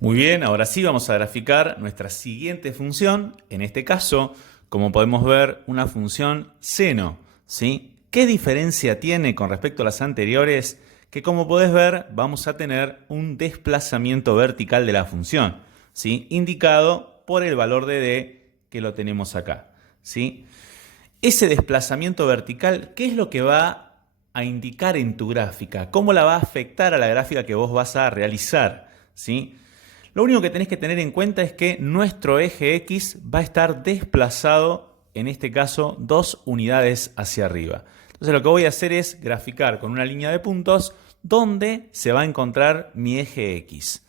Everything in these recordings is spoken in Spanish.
Muy bien, ahora sí vamos a graficar nuestra siguiente función. En este caso, como podemos ver, una función seno, ¿sí? ¿Qué diferencia tiene con respecto a las anteriores? Que como podés ver, vamos a tener un desplazamiento vertical de la función, ¿sí? Indicado por el valor de d que lo tenemos acá, ¿sí? Ese desplazamiento vertical, ¿qué es lo que va a indicar en tu gráfica? ¿Cómo la va a afectar a la gráfica que vos vas a realizar? ¿Sí? Lo único que tenés que tener en cuenta es que nuestro eje X va a estar desplazado, en este caso, 2 unidades hacia arriba. Entonces lo que voy a hacer es graficar con una línea de puntos dónde se va a encontrar mi eje X.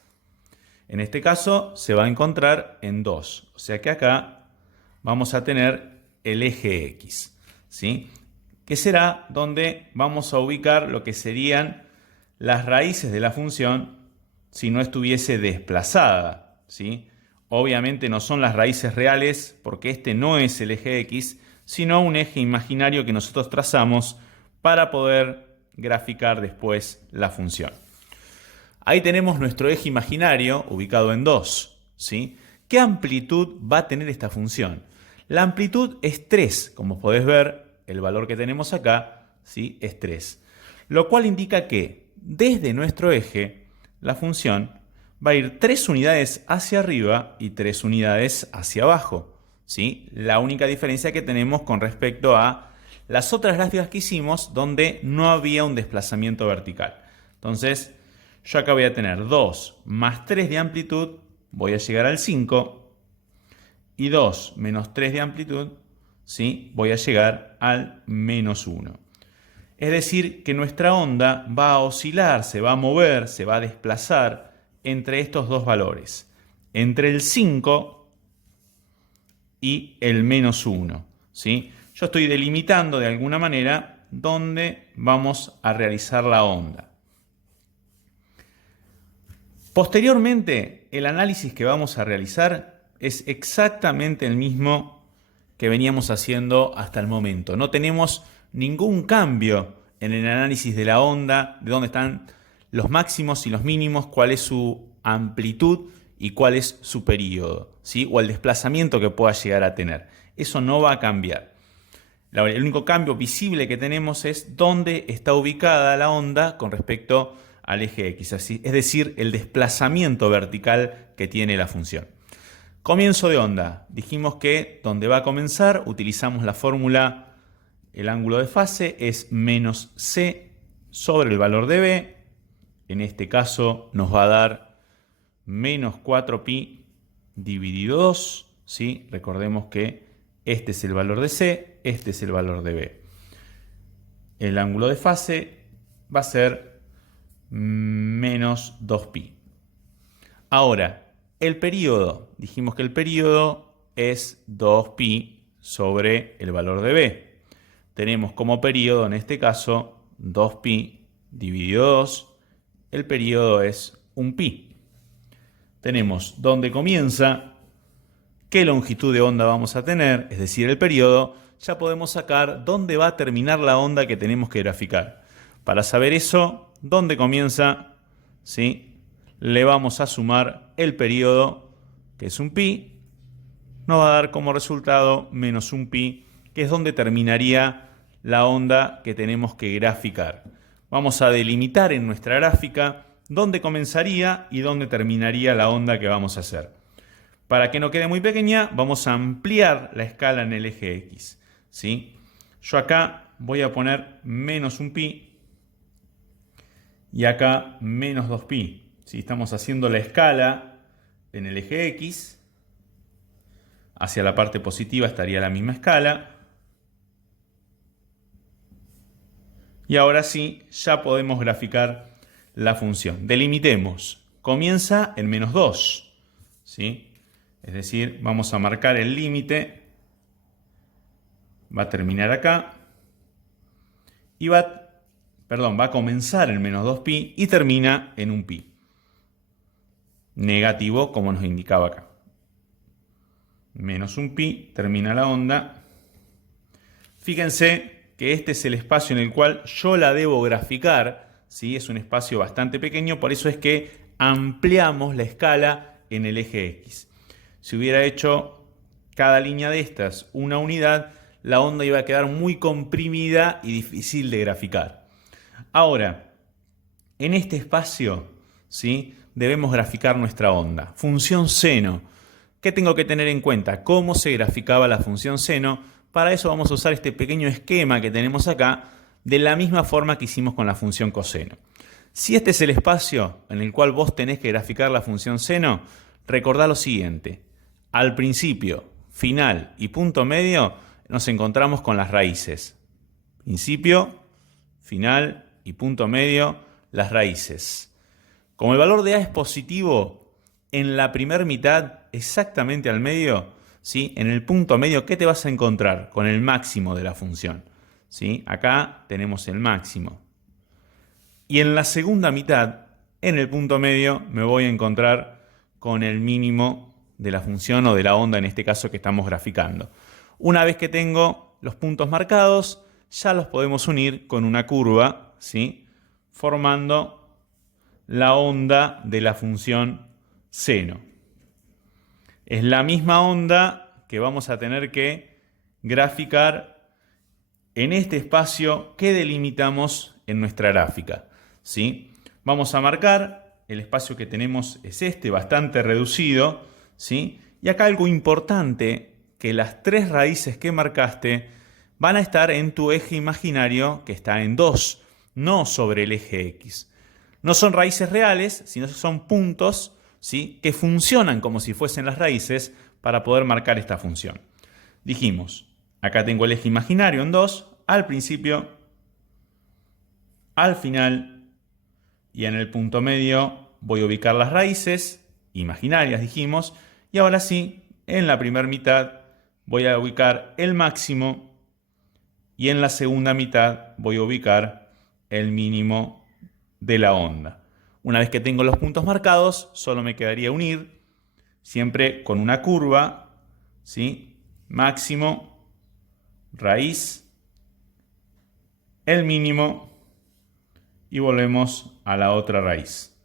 En este caso se va a encontrar en 2. O sea que acá vamos a tener el eje X, ¿sí? Que será donde vamos a ubicar lo que serían las raíces de la función si no estuviese desplazada, ¿sí? Obviamente no son las raíces reales porque este no es el eje X, sino un eje imaginario que nosotros trazamos para poder graficar después la función. Ahí tenemos nuestro eje imaginario ubicado en 2, ¿sí? ¿Qué amplitud va a tener esta función? La amplitud es 3, como podés ver, el valor que tenemos acá, ¿sí? Es 3. Lo cual indica que desde nuestro eje, la función va a ir 3 unidades hacia arriba y 3 unidades hacia abajo, ¿sí? La única diferencia que tenemos con respecto a las otras gráficas que hicimos donde no había un desplazamiento vertical. Entonces, yo acá voy a tener 2 más 3 de amplitud, voy a llegar al 5, y 2 menos 3 de amplitud, ¿sí? Voy a llegar al menos 1. Es decir, que nuestra onda va a oscilar, se va a mover, se va a desplazar entre estos dos valores, entre el 5 y el menos 1, ¿sí? Yo estoy delimitando de alguna manera dónde vamos a realizar la onda. Posteriormente, el análisis que vamos a realizar es exactamente el mismo que veníamos haciendo hasta el momento. No tenemos ningún cambio en el análisis de la onda, de dónde están los máximos y los mínimos, cuál es su amplitud y cuál es su período, ¿sí? O el desplazamiento que pueda llegar a tener. Eso no va a cambiar. El único cambio visible que tenemos es dónde está ubicada la onda con respecto al eje X, es decir, el desplazamiento vertical que tiene la función. Comienzo de onda. Dijimos que donde va a comenzar utilizamos la fórmula, el ángulo de fase es menos c sobre el valor de b. En este caso nos va a dar menos 4pi dividido 2, ¿sí? Recordemos que este es el valor de c, este es el valor de b. El ángulo de fase va a ser menos 2pi. Ahora, el período. Dijimos que el período es 2pi sobre el valor de b. Tenemos como período, en este caso, 2pi dividido 2. El período es 1pi. Tenemos dónde comienza, qué longitud de onda vamos a tener, es decir, el período. Ya podemos sacar dónde va a terminar la onda que tenemos que graficar. Para saber eso, dónde comienza, ¿sí? Le vamos a sumar el período, que es 1pi, nos va a dar como resultado menos 1pi, que es donde terminaría la onda que tenemos que graficar. Vamos a delimitar en nuestra gráfica dónde comenzaría y dónde terminaría la onda que vamos a hacer. Para que no quede muy pequeña, vamos a ampliar la escala en el eje X, ¿sí? Yo acá voy a poner menos 1pi y acá menos 2pi. ¿Sí? Estamos haciendo la escala en el eje X. Hacia la parte positiva estaría la misma escala. Y ahora sí, ya podemos graficar la función. Delimitemos. Comienza en menos 2. ¿Sí? Es decir, vamos a marcar el límite. Va a terminar acá. Y va a comenzar en menos 2pi y termina en 1pi. Negativo, como nos indicaba acá. Menos 1pi, termina la onda. Fíjense que este es el espacio en el cual yo la debo graficar, ¿sí? Es un espacio bastante pequeño, por eso es que ampliamos la escala en el eje X. Si hubiera hecho cada línea de estas una unidad, la onda iba a quedar muy comprimida y difícil de graficar. Ahora, en este espacio, ¿sí?, debemos graficar nuestra onda. Función seno. ¿Qué tengo que tener en cuenta? ¿Cómo se graficaba la función seno? Para eso vamos a usar este pequeño esquema que tenemos acá, de la misma forma que hicimos con la función coseno. Si este es el espacio en el cual vos tenés que graficar la función seno, recordá lo siguiente. Al principio, final y punto medio nos encontramos con las raíces. Principio, final y punto medio, las raíces. Como el valor de A es positivo, en la primera mitad, exactamente al medio, ¿sí?, en el punto medio, ¿qué te vas a encontrar? Con el máximo de la función. ¿Sí? Acá tenemos el máximo. Y en la segunda mitad, en el punto medio, me voy a encontrar con el mínimo de la función o de la onda, en este caso que estamos graficando. Una vez que tengo los puntos marcados, ya los podemos unir con una curva, ¿sí?, formando la onda de la función seno. Es la misma onda que vamos a tener que graficar en este espacio que delimitamos en nuestra gráfica, ¿sí? Vamos a marcar, el espacio que tenemos es este, bastante reducido, ¿sí? Y acá algo importante, que las tres raíces que marcaste van a estar en tu eje imaginario, que está en 2, no sobre el eje X. No son raíces reales, sino son puntos, ¿sí?, que funcionan como si fuesen las raíces para poder marcar esta función. Dijimos, acá tengo el eje imaginario en 2, al principio, al final y en el punto medio voy a ubicar las raíces imaginarias, dijimos, y ahora sí, en la primera mitad voy a ubicar el máximo y en la segunda mitad voy a ubicar el mínimo de la onda. Una vez que tengo los puntos marcados, solo me quedaría unir, siempre con una curva, ¿sí?, máximo, raíz, el mínimo y volvemos a la otra raíz.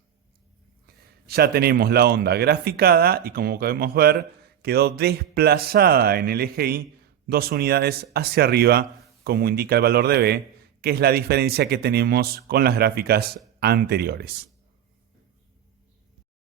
Ya tenemos la onda graficada y, como podemos ver, quedó desplazada en el eje Y 2 unidades hacia arriba, como indica el valor de B, que es la diferencia que tenemos con las gráficas anteriores.